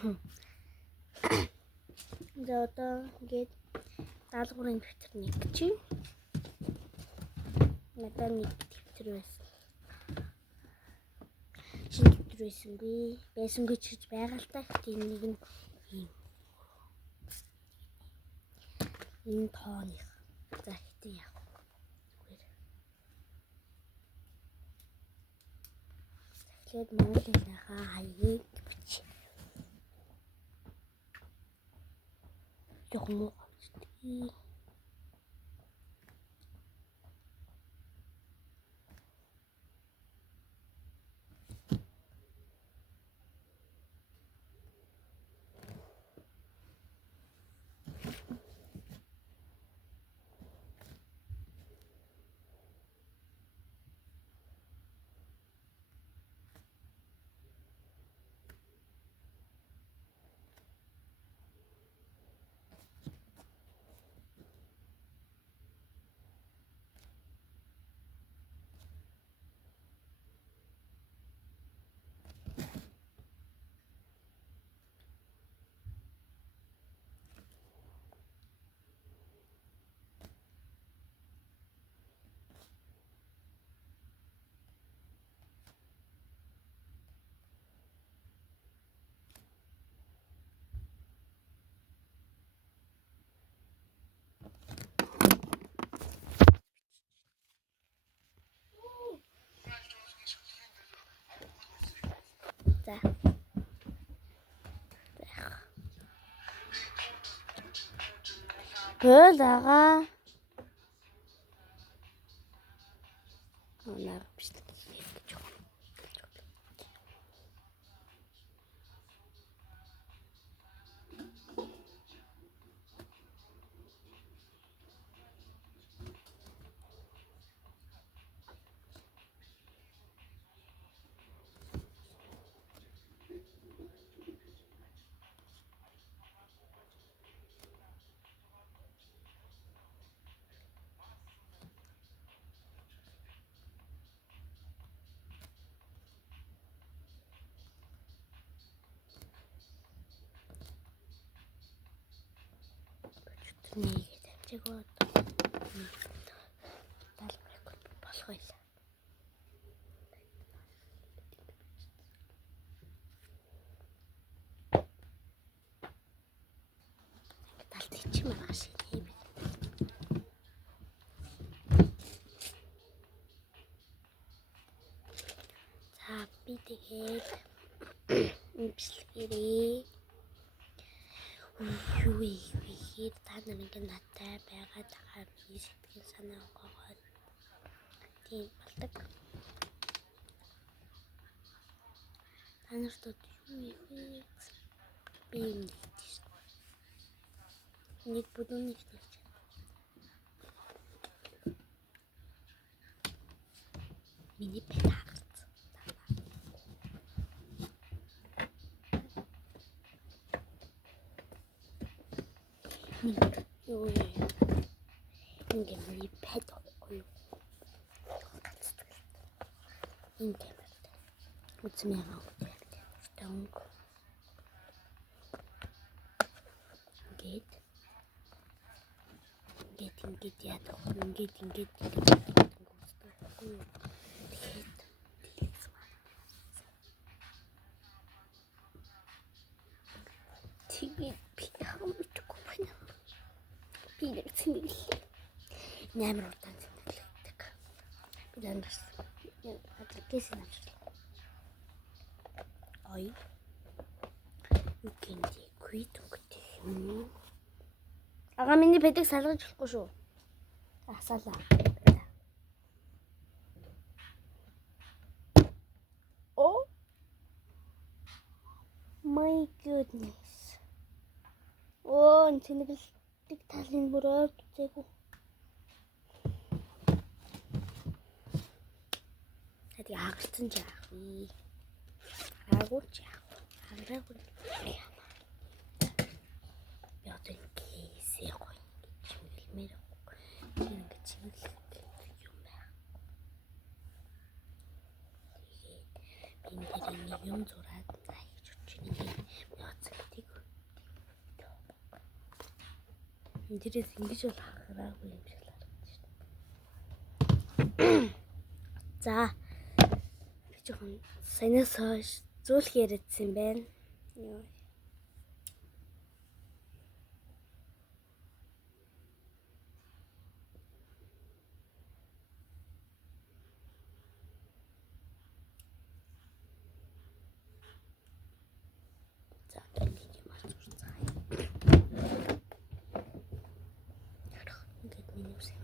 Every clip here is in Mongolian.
За одоо ингээд даалгаврын дэвтэр нэг чинь. Надад нэг дэвтэр байсан. Шинэ дэвтэр байсангүй ч гэж байгаа л та. Тийм нэг нь энэ тооных. За хэвтээ яах вэ? Эхлээд Монголынхаа хаягийг бичиж. Жохон муу гомчтой. За. Бөлага. Онаар бичлэг хийх гэж байна. Нэгээд амжаагүй даалгаврыг болох байлаа. Талтай чи маргааш хийв. За би тэгээд бичлэгээрээ юу ихээр та нарыг надтай байгаа дахаар миний сэтгэл санаа өгөөгөө тийм болдог. Та нарт юу ихээр би юм хэлж байна. Нэг бүдүүнийг хэлж байна. Миний бэт харц. Юу миний бэт ой. Ингээд үзмээрээ тонг ингээд яадаг ингээд тэгээд би хамтгүй байна. Би нэг цэнгэлээ. Наймар удаан цэнгэлдэг. Би дандаас адресээ авчихлаа. Ой. Үгэнди квит үгтэй юм. Ага миний бэдэг салгаж болохгүй шүү. Асаалаа. Oh my goodness. Оо цэнгэлдэг талын бүрөө үзээгүй. Тэд яагалцсан жаах вэ? Агуу жаах. Аграагүй. Яадаг кейсээ гоё чимгэлмээр ингээд чимгэлэх юм байна. Тэгээд би нэг юм зураад зааж өчний яац Дээрээс ингэж бол хараагүй юм шиг л харагдаж байна. За би жоохон санаас хойш зүйлх яриадсан юм байна. Йоо. За нэг юм асуусан. Ингээд миний үсэг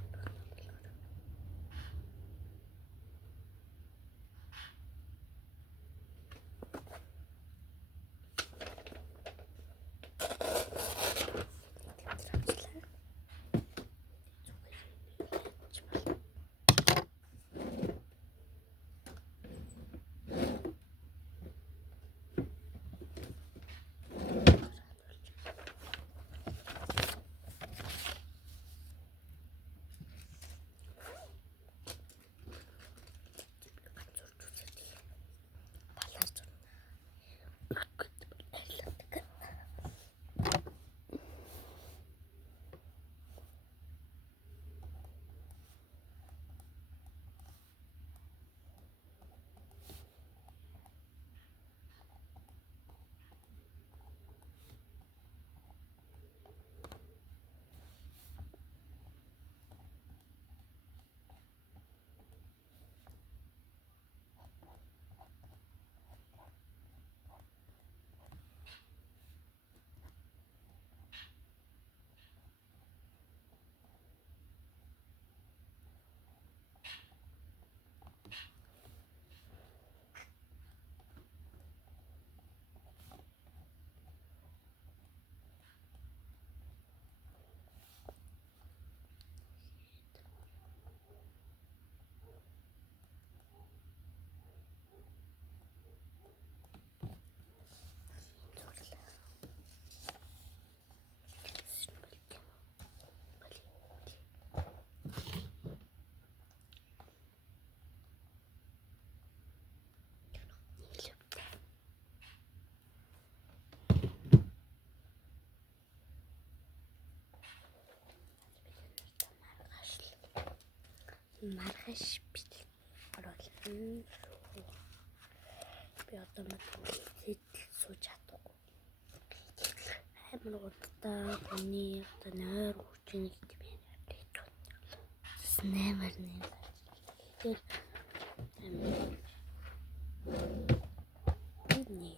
маргааш бэлэг оруулна. Би одоо мэдээд сууж чадахгүй. Амар удаа миний одоо нойр хүчин гэдэг би апдейт байна. Снэмэр нэ. Тэр бидний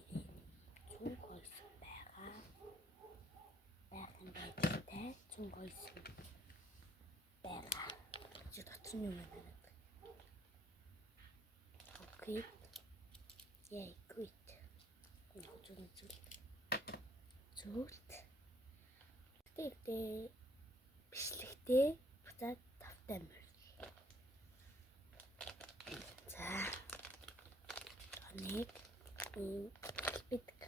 зүг гойсон байгаа. Байхын байдалтай зүг гойсон байгаа. Чи дотор нь юм байна. Окей. Яй, гүйт. Энэ зүйлт. Тэгтээ бичлэгтээ буцаад тавтай мөр. За. Нэг бидэг.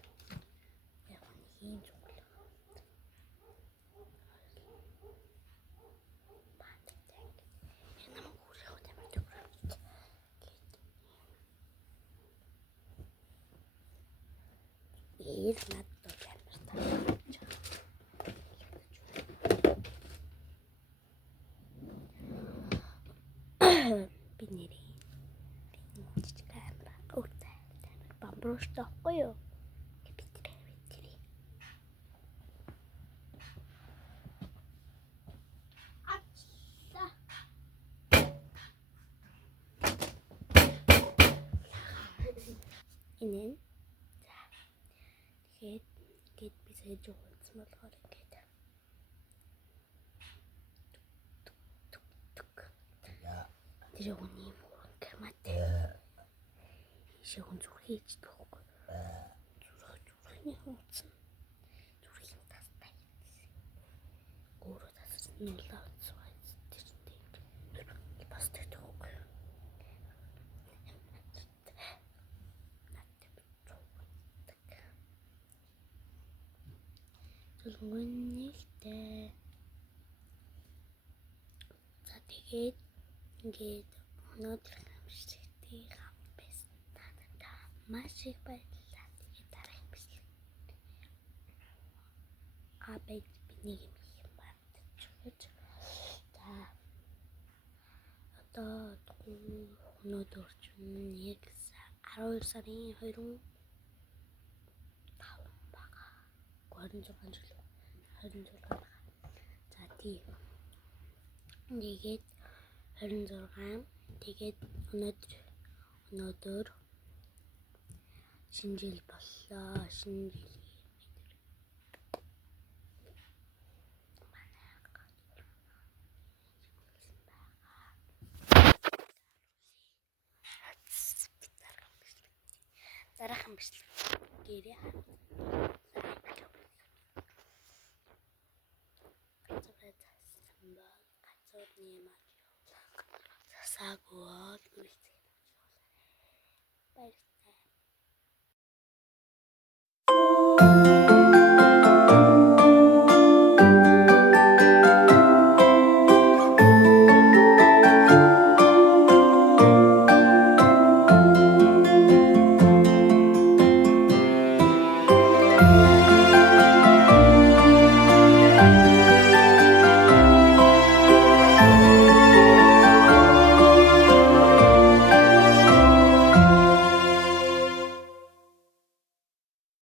Яг нь хийн зүйл. Ир надад камер би нэрээ жижиг камера өгтэй бамбрууш таахгүй юу битрээ инэн гээд би сэж уунсан болохоор ингээд тэр хүний мөрөн гэрмэт шигүн зүрхийж тахгүй зүрхний хууцсан зүрхийн тастай өөрөө тассан нь улаацсан тэр тийм бас тахгүй Zulгүнэлтэй. За тэгээд ингээд өнөөдөр хамшигтыг хамт байсан. Маш их баярлалаа. Тэгээд дараагийн бичлэг. Бид нэг юм хийх юм байна. За одоо өнөөдөр чинь 12 сарын 25 байгаа. 26 жил. 26 байгаа. За тийм. Тэгээд 26. Тэгээд өнөөдөр шинэ жил боллоо. Шинэ жил дараахан бичлэг гэрээ газар нэмээд засаагүй бол